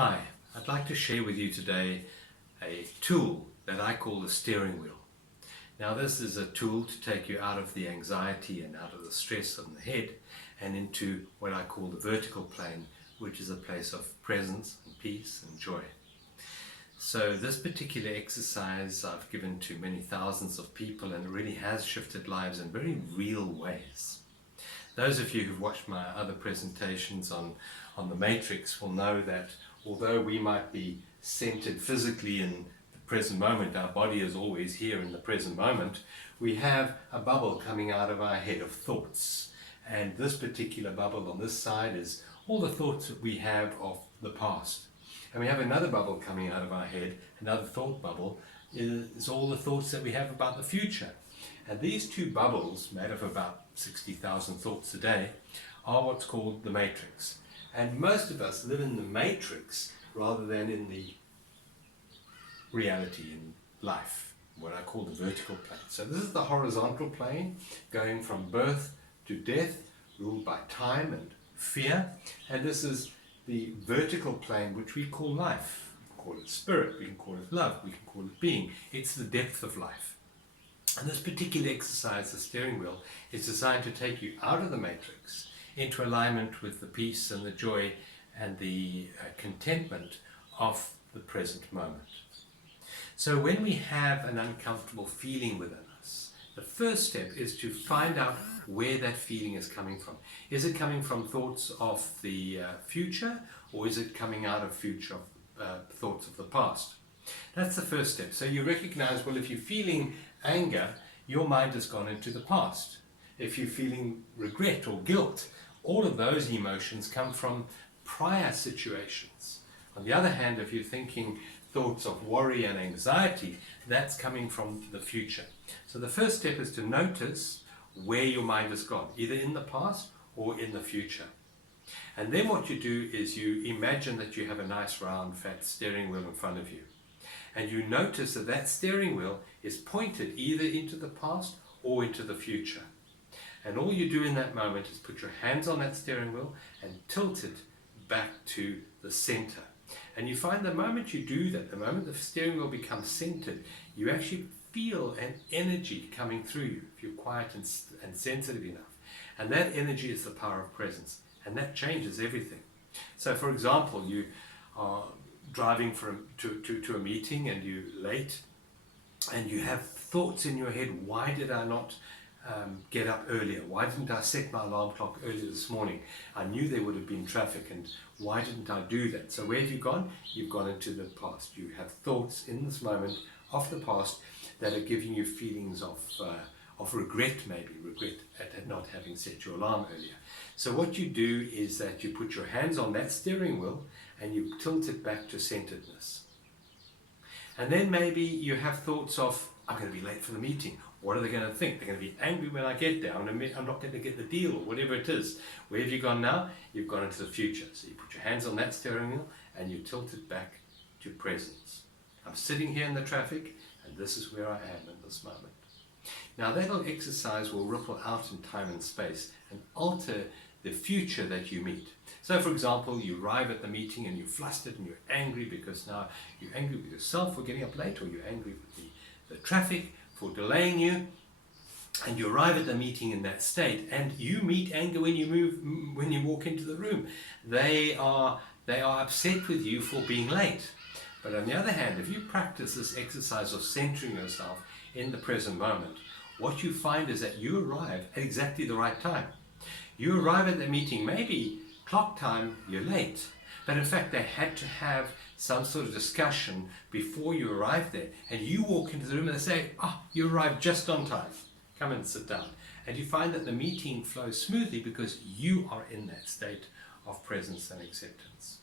Hi, I'd like to share with you today a tool that I call the steering wheel. Now this is a tool to take you out of the anxiety and out of the stress on the head and into what I call the vertical plane, which is a place of presence and peace and joy. So this particular exercise I've given to many thousands of people, and it really has shifted lives in very real ways. Those of you who've watched my other presentations on the matrix will know that although we might be centered physically in the present moment, our body is always here in the present moment, we have a bubble coming out of our head of thoughts. And this particular bubble on this side is all the thoughts that we have of the past. And we have another bubble coming out of our head, another thought bubble, is all the thoughts that we have about the future. And these two bubbles, made of about 60,000 thoughts a day, are what's called the matrix. And most of us live in the matrix rather than in the reality in life, what I call the vertical plane. So this is the horizontal plane, going from birth to death, ruled by time and fear. And this is the vertical plane, which we call life. We can call it spirit, we can call it love, we can call it being. It's the depth of life. And this particular exercise, the steering wheel, is designed to take you out of the matrix into alignment with the peace and the joy and the contentment of the present moment. So when we have an uncomfortable feeling within us, the first step is to find out where that feeling is coming from. Is it coming from thoughts of the future, or is it coming out of thoughts of the past? That's the first step. So you recognize, well, if you're feeling anger, your mind has gone into the past. If you're feeling regret or guilt, all of those emotions come from prior situations. On the other hand, if you're thinking thoughts of worry and anxiety, that's coming from the future. So the first step is to notice where your mind has gone, either in the past or in the future. And then what you do is you imagine that you have a nice round fat steering wheel in front of you. And you notice that that steering wheel is pointed either into the past or into the future. And all you do in that moment is put your hands on that steering wheel and tilt it back to the center. And you find the moment you do that, the moment the steering wheel becomes centered, you actually feel an energy coming through you if you're quiet and sensitive enough. And that energy is the power of presence. And that changes everything. So for example, you are driving to a meeting and you're late and you have thoughts in your head, why did I not get up earlier? Why didn't I set my alarm clock earlier this morning? I knew there would have been traffic, and why didn't I do that? So where have you gone? You've gone into the past. You have thoughts in this moment of the past that are giving you feelings of regret, maybe regret at not having set your alarm earlier. So what you do is that you put your hands on that steering wheel and you tilt it back to centeredness. And then maybe you have thoughts of, I'm going to be late for the meeting. What are they going to think? They're going to be angry when I get there. I'm not going to get the deal, or whatever it is. Where have you gone now? You've gone into the future. So you put your hands on that steering wheel and you tilt it back to presence. I'm sitting here in the traffic and this is where I am in this moment. Now that little exercise will ripple out in time and space and alter the future that you meet. So for example, you arrive at the meeting and you're flustered and you're angry because now you're angry with yourself for getting up late, or you're angry with the traffic for delaying you, and you arrive at the meeting in that state, and you meet anger when you walk into the room. They are upset with you for being late. But on the other hand, if you practice this exercise of centering yourself in the present moment, what you find is that you arrive at exactly the right time. You arrive at the meeting, maybe clock time, you're late, but in fact they had to have some sort of discussion before you arrive there, and you walk into the room and they say, you arrived just on time, come and sit down. And you find that the meeting flows smoothly because you are in that state of presence and acceptance.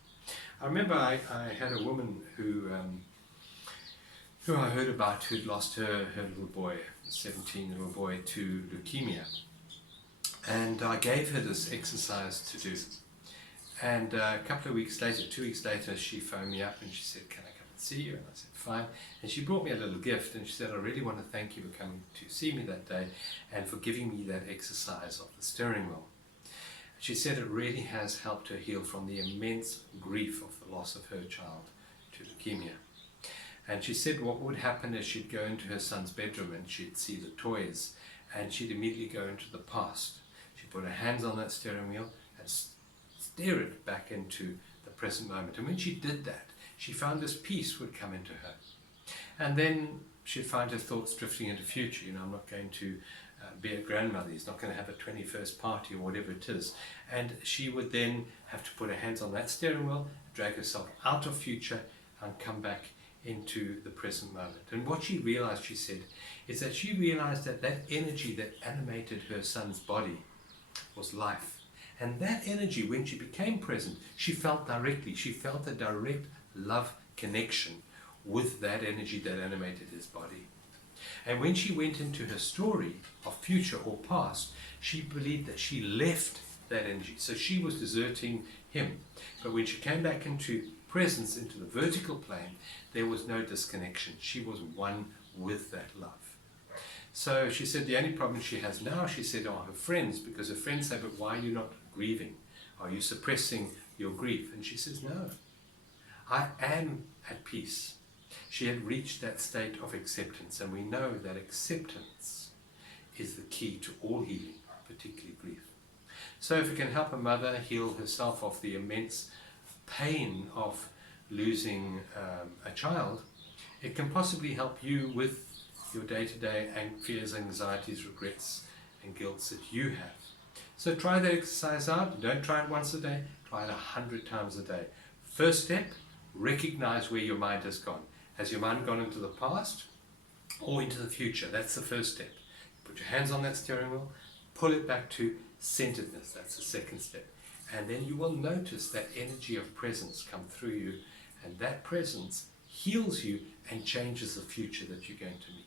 I remember I had a woman who I heard about, who'd lost her little boy, 17-year-old boy, to leukemia. And I gave her this exercise to do. And a couple of weeks later, 2 weeks later, she phoned me up and she said, can I come and see you? And I said, fine. And she brought me a little gift and she said, I really want to thank you for coming to see me that day and for giving me that exercise of the steering wheel. She said it really has helped her heal from the immense grief of the loss of her child to leukemia. And she said what would happen is she'd go into her son's bedroom and she'd see the toys and she'd immediately go into the past. She'd put her hands on that steering wheel and steer it back into the present moment. And when she did that, she found this peace would come into her. And then she'd find her thoughts drifting into future. I'm not going to be a grandmother. He's not going to have a 21st party or whatever it is. And she would then have to put her hands on that steering wheel, drag herself out of future and come back into the present moment. And what she realized, she said, is that she realized that that energy that animated her son's body was life. And that energy, when she became present, she felt directly. She felt a direct love connection with that energy that animated his body. And when she went into her story of future or past, she believed that she left that energy. So she was deserting him. But when she came back into presence, into the vertical plane, there was no disconnection. She was one with that love. So she said the only problem she has now, she said, are her friends, because her friends say, but why are you not grieving? Are you suppressing your grief? And she says, no, I am at peace. She had reached that state of acceptance, and we know that acceptance is the key to all healing, particularly grief. So if it can help a mother heal herself of the immense pain of losing a child, it can possibly help you with your day-to-day fears, anxieties, regrets and guilts that you have. So try that exercise out. Don't try it once a day, try it 100 times a day. First step, recognize where your mind has gone. Has your mind gone into the past or into the future? That's the first step. Put your hands on that steering wheel, pull it back to centeredness. That's the second step. And then you will notice that energy of presence come through you, and that presence heals you and changes the future that you're going to meet.